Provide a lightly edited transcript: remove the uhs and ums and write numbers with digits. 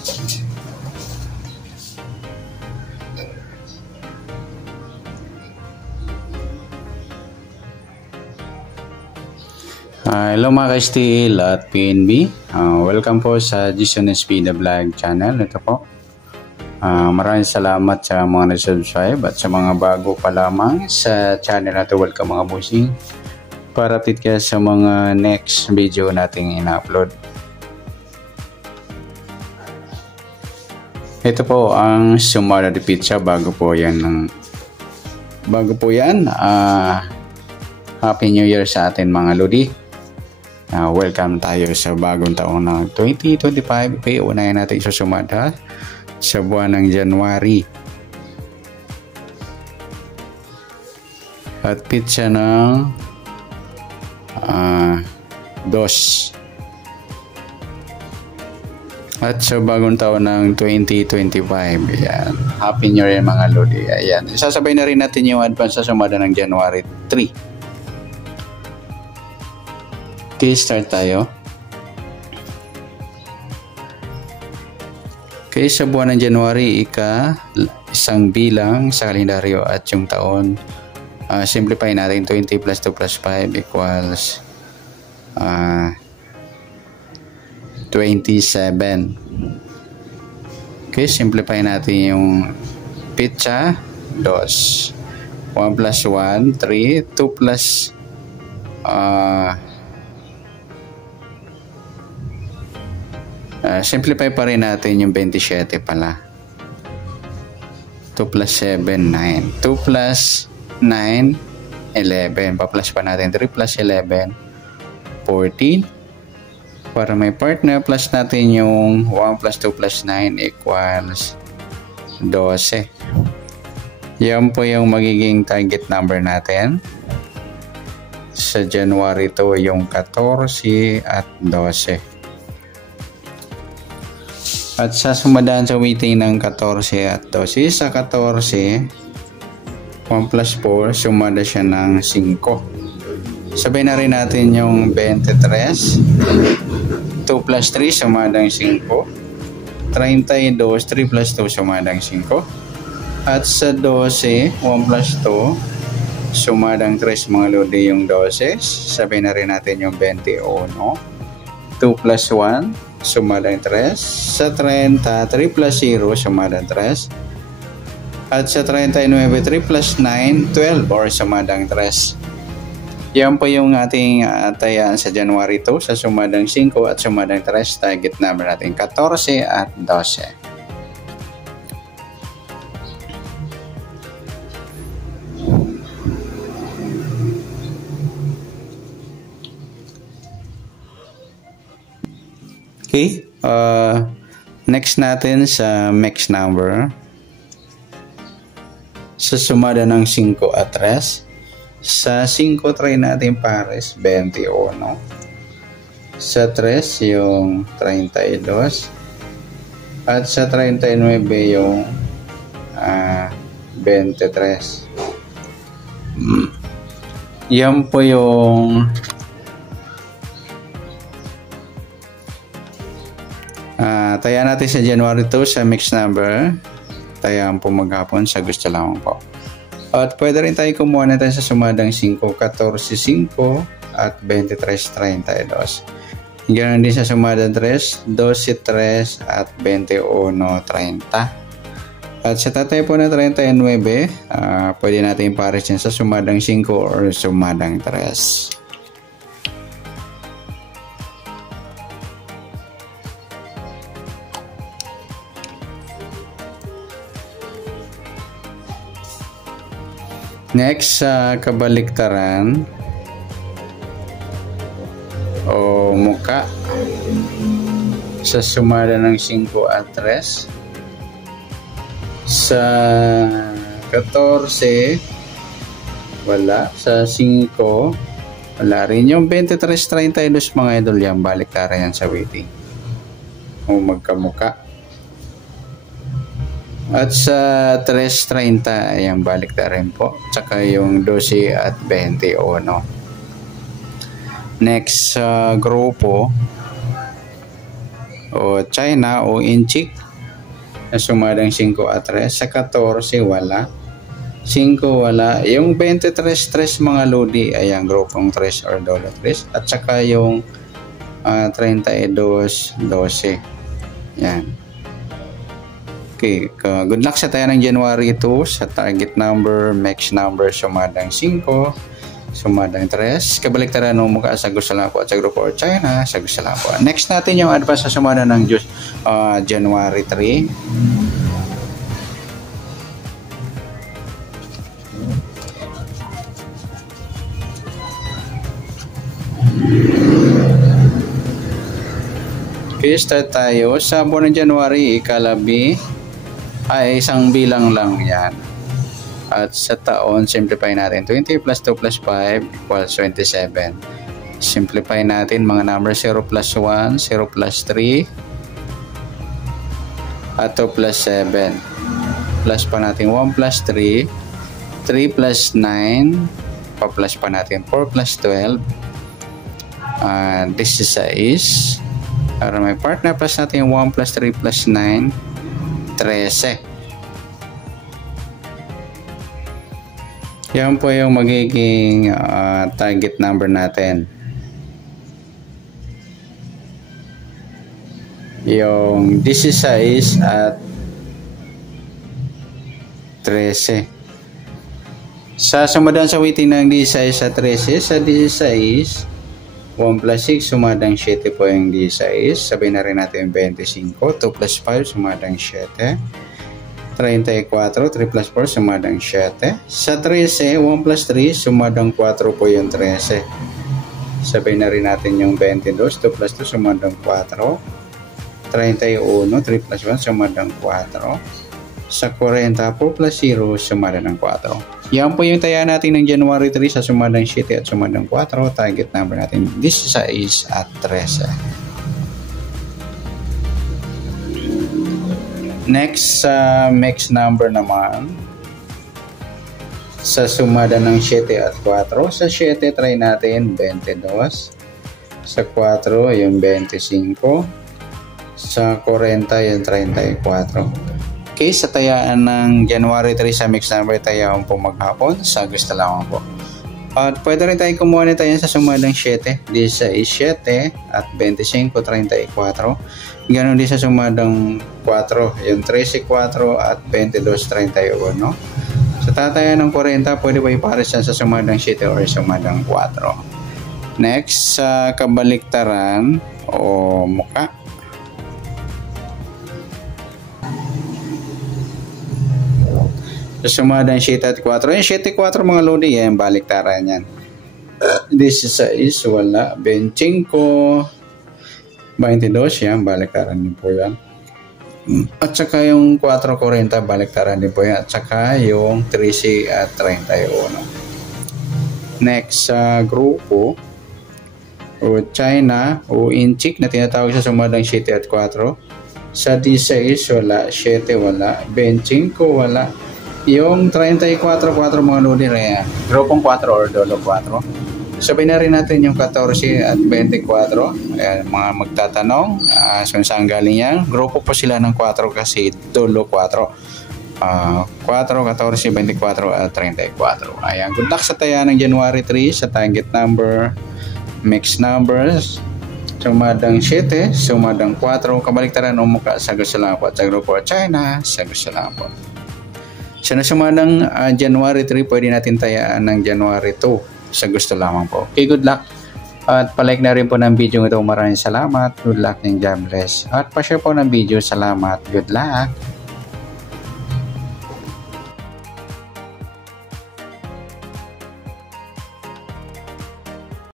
Hello mga ka-STL at PNB. Welcome po sa Jason SB The Vlog channel. Ito po. Maraming salamat sa mga nag-subscribe at sa mga bago pa lamang sa channel na ito. Welcome mga bossing. Para update kayo sa mga next video nating ina-upload. Ito po ang Sumada de Pizza. Bago po yan. Happy New Year sa atin mga Lodi. Welcome tayo sa bagong taon ng 2025. Okay, unahin natin sa Sumada sa buwan ng January. At pizza ng 2. At sa bagong taon ng 2025. Ayan. Happy New Year mga Lodi. Ayan. Isasabay na rin natin yung advance sa Sumada ng January 3. Okay, start tayo. Okay, sa buwan ng January, isang bilang sa kalendaryo at yung taon. Simplify natin 20 plus 2 plus 5 equals 27. Okay, simplify natin yung pizza, 2. 1 plus 1, 3. 2 plus simplify pa rin natin yung 27 pala. 2 plus 7, 9. 2 plus 9, 11. Pa-plus pa natin. 3 plus 11, 14. Para may partner, plus natin yung 1 plus 2 plus 9 equals 12. Yan po yung magiging target number natin. Sa January 2, yung 14 at 12. At sa sumadaan sa weighting ng 14 at 12, sa 14, 1 plus 4, sumada siya ng 5. Sabay na rin natin yung 23. 2 plus 3, sumadang 5. 32, 3 plus 2, sumadang 5. At sa 12, 1 plus 2, sumadang 3 mga Lodi yung 12. Sabay na rin natin yung 21. 2 plus 1, sumadang 3. Sa 30, 3 plus 0, sumadang 3. At sa 39, 3 plus 9, 12 or sumadang 3. Yan po yung ating tayan sa January 2 sa sumadang 5 at sumadang 3. Target number natin 14 at 12. Okay, next natin sa mix number. Sa sumada ng 5 at 3. Sa 5 try natin pares 21. Sa 3 yung 32. At sa 39 yung 23. Yan po yung taya natin sa January 2 sa mix number. Tayaan po maghapon sa gusto lamang po. At pwede rin tayo kumuha natin sa sumadang 5, 14, 5 at 23, 32. Ganoon din sa sumadang 3, 12, 3 at 21, 30. At sa tatay po na 39, pwede natin pares yan sa sumadang 5 or sumadang 3. Next, sa kabaliktaran o muka sa sumada ng 5 at 3. Sa 14 wala. Sa 5 wala rin. Yung 23, 32 mga idol yan, baliktaran yan sa weighting o magkamuka. At sa 3.30, ayan, balik na rin po. Tsaka yung 12 at 21. Next grupo, o China o Inchik na sumadang 5 at 3. Sa 14 wala. 5 wala. Yung 23 mga lodi ay ang grupong 3 or dolo 3. At saka yung 32, 12. Yan. Okay. Good luck sa tayo ng January 2 sa target number, max number, sumadang 5, sumadang 3. Kabaliktaran mo mukha sa gusto lang po at sa grupo or China, sa gusto lang po. Next natin yung advance sa sumada ng January 3. Okay, start tayo. Sa buwan ng January, ikalabi ay isang bilang lang yan. At sa taon, simplify natin. 20 plus 2 plus 5 equals 27. Simplify natin mga number 0 plus 1, 0 plus 3, at 2 plus 7. Plus pa natin 1 plus 3, 3 plus 9, pa-plus pa natin 4 plus 12, this is para may partner plus natin 1 plus 3 plus 9, 13. Yan po yung magiging target number natin. Yung 16 at 13. Sa sumadang sa weighting ng 16 at 13, sa 16, 1 plus 6, sumadang 7 po yung 16. Sabihin na rin natin 25. 2 plus 5, sumadang 7. 34. 3 plus 4, sumadang 7. Sa 13, 1 plus 3, sumadang 4 po yung 13. Sabihin na rin natin yung 22. 2 plus 2, sumadang 4. 31. 3 plus 1, sumadang 4. Sa 40, 4 plus 0, sumadang 4. Yan po yung taya natin ng January 3 sa sumadang 7 at sumadang 4. Target number natin 16 at 13. Next, max number naman. Sa sumada ng 7 at 4. Sa 7, try natin 22. Sa 4, yung 25. Sa 40, yung 34. Okay, sa tayaan ng January 3 sa mix number, tayaan po maghapon sa gusto lamang po. At pwede rin tayo kumuha na tayo sa sumadang 7. Di sa 7 at 25, 34. Ganon din sa sumadang 4. Yung 13, 4 at 22, 31. No? Sa tatayaan ng 40, pwede ba ipares sa sumadang 7 or sumadang 4. Next, sa kabaliktaran o mukha. So, sumadang 7 at 4. Yung 7 4 mga lodi, yan, baliktaran yan. This is wala. 25. 22, yan, baliktaran din po yan. At saka yung 4.40, baliktaran din po yan. At saka yung 13 at 31. Next, sa grupo, o China, o Inchik, na tinatawag sa sumadang 7 at 4. Sa 16, wala. 7, wala. 25, wala. Yung 34, 4 mga lodi rin. Grupong 4 or dolo 4. Sabihin na rin natin yung 14 at 24. Ayan, mga magtatanong. Saan galing yan? Grupo po sila ng 4 kasi dolo 4. 4, 14, 24 at 34. Ayan. Good luck sa taya ng January 3 sa target number, mix numbers. Sumadang 7, sumadang 4. Kabaliktaran o mukha sa gusto lang po. At sa grupo China, sa gusto lang po. Sa nasumadang January 3, pwede natin tayaan ng January 2 sa gusto lamang po. Okay, good luck. At palike na rin po ng video ito. Maraming salamat. Good luck and God bless. At pa-share po ng video. Salamat. Good luck.